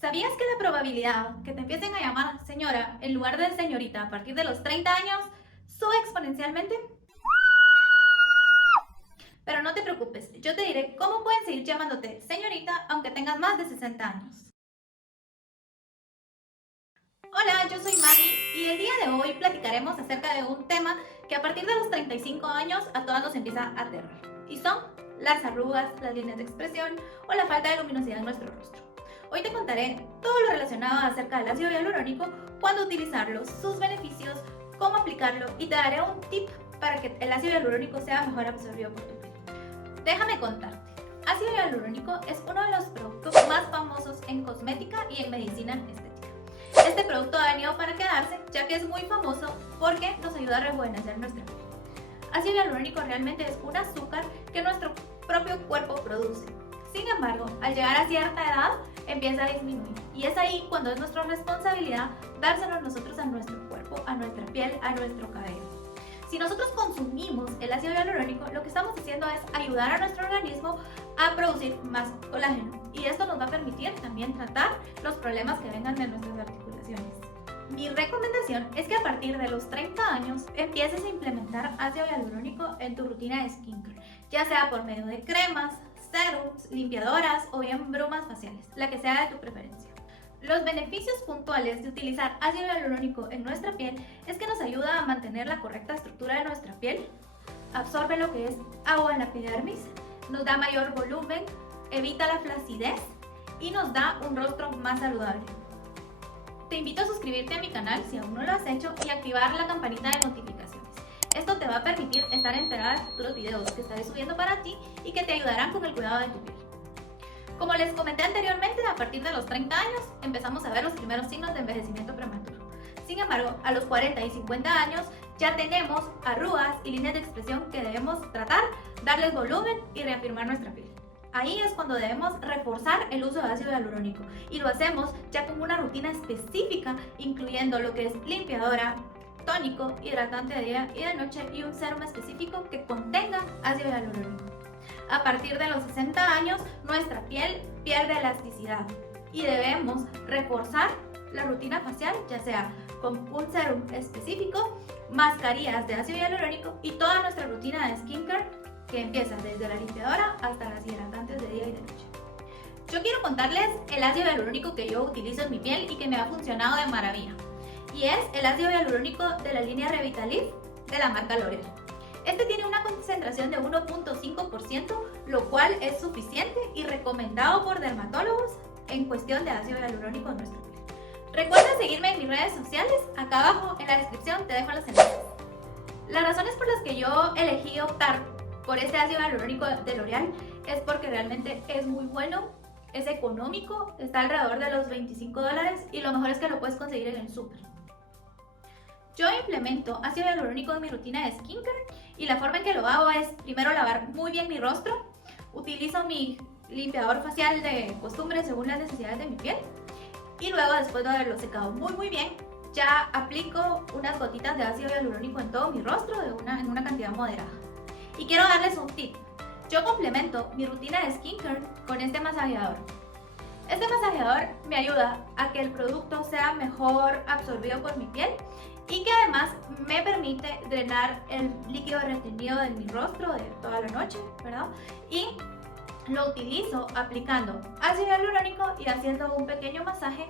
¿Sabías que la probabilidad que te empiecen a llamar señora en lugar de señorita a partir de los 30 años sube exponencialmente? Pero no te preocupes, yo te diré cómo pueden seguir llamándote señorita aunque tengas más de 60 años. Hola, yo soy Maggie y el día de hoy platicaremos acerca de un tema que a partir de los 35 años a todas nos empieza a aterrar. Y son las arrugas, las líneas de expresión o la falta de luminosidad en nuestro rostro. Hoy te contaré todo lo relacionado acerca del ácido hialurónico, cuándo utilizarlo, sus beneficios, cómo aplicarlo y te daré un tip para que el ácido hialurónico sea mejor absorbido por tu piel. Déjame contarte, ácido hialurónico es uno de los productos más famosos en cosmética y en medicina estética. Este producto ha venido para quedarse ya que es muy famoso porque nos ayuda a rejuvenecer nuestra piel. Ácido hialurónico realmente es un azúcar que nuestro propio cuerpo produce. Sin embargo, al llegar a cierta edad empieza a disminuir y es ahí cuando es nuestra responsabilidad dárselo nosotros a nuestro cuerpo, a nuestra piel, a nuestro cabello. Si nosotros consumimos el ácido hialurónico, lo que estamos haciendo es ayudar a nuestro organismo a producir más colágeno y esto nos va a permitir también tratar los problemas que vengan de nuestras articulaciones. Mi recomendación es que a partir de los 30 años empieces a implementar ácido hialurónico en tu rutina de skincare, ya sea por medio de cremas, serums, limpiadoras o bien brumas faciales, la que sea de tu preferencia. Los beneficios puntuales de utilizar ácido hialurónico en nuestra piel es que nos ayuda a mantener la correcta estructura de nuestra piel, absorbe lo que es agua en la epidermis, nos da mayor volumen, evita la flacidez y nos da un rostro más saludable. Te invito a suscribirte a mi canal si aún no lo has hecho y activar la campanita de notificaciones. Esto te va a permitir estar enterada de futuros videos que estaré subiendo para ti y que te ayudarán con el cuidado de tu piel. Como les comenté anteriormente, a partir de los 30 años empezamos a ver los primeros signos de envejecimiento prematuro. Sin embargo, a los 40 y 50 años ya tenemos arrugas y líneas de expresión que debemos tratar, darles volumen y reafirmar nuestra piel. Ahí es cuando debemos reforzar el uso de ácido hialurónico y lo hacemos ya con una rutina específica, incluyendo lo que es limpiadora, tónico, hidratante de día y de noche y un serum específico que contenga ácido hialurónico. A partir de los 60 años, nuestra piel pierde elasticidad y debemos reforzar la rutina facial, ya sea con un serum específico, mascarillas de ácido hialurónico y toda nuestra rutina de skincare que empieza desde la limpiadora hasta las hidratantes de día y de noche. Yo quiero contarles el ácido hialurónico que yo utilizo en mi piel y que me ha funcionado de maravilla. Y es el ácido hialurónico de la línea Revitalift de la marca L'Oréal. Este tiene una concentración de 1.5%, lo cual es suficiente y recomendado por dermatólogos en cuestión de ácido hialurónico en nuestra piel. Recuerda seguirme en mis redes sociales, acá abajo en la descripción te dejo los enlaces. Las razones por las que yo elegí optar por este ácido hialurónico de L'Oréal es porque realmente es muy bueno, es económico, está alrededor de los $25 y lo mejor es que lo puedes conseguir en el súper. Yo implemento ácido hialurónico en mi rutina de skincare y la forma en que lo hago es primero lavar muy bien mi rostro, utilizo mi limpiador facial de costumbre según las necesidades de mi piel y luego después de haberlo secado muy bien ya aplico unas gotitas de ácido hialurónico en todo mi rostro en una cantidad moderada. Y quiero darles un tip, yo complemento mi rutina de skincare con este masajeador. Este masajeador me ayuda a que el producto sea mejor absorbido por mi piel y que además me permite drenar el líquido retenido de mi rostro de toda la noche, ¿verdad? Y lo utilizo aplicando ácido hialurónico y haciendo un pequeño masaje,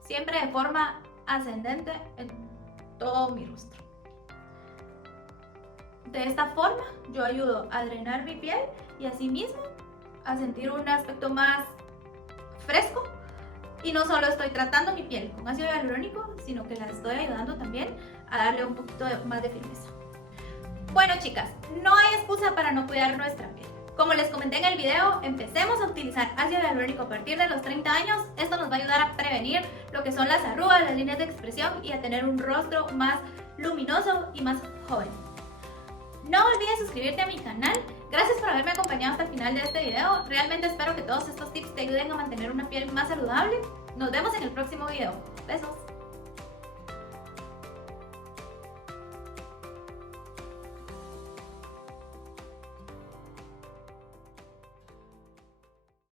siempre de forma ascendente en todo mi rostro. De esta forma yo ayudo a drenar mi piel y asimismo a sentir un aspecto más fresco. Y no solo estoy tratando mi piel con ácido hialurónico, sino que la estoy ayudando también a darle un poquito más de firmeza. Bueno chicas, no hay excusa para no cuidar nuestra piel. Como les comenté en el video, empecemos a utilizar ácido hialurónico a partir de los 30 años. Esto nos va a ayudar a prevenir lo que son las arrugas, las líneas de expresión y a tener un rostro más luminoso y más joven. No olvides suscribirte a mi canal. Gracias por haberme acompañado hasta el final de este video. Realmente espero que todos estos tips te ayuden a mantener una piel más saludable. Nos vemos en el próximo video. Besos.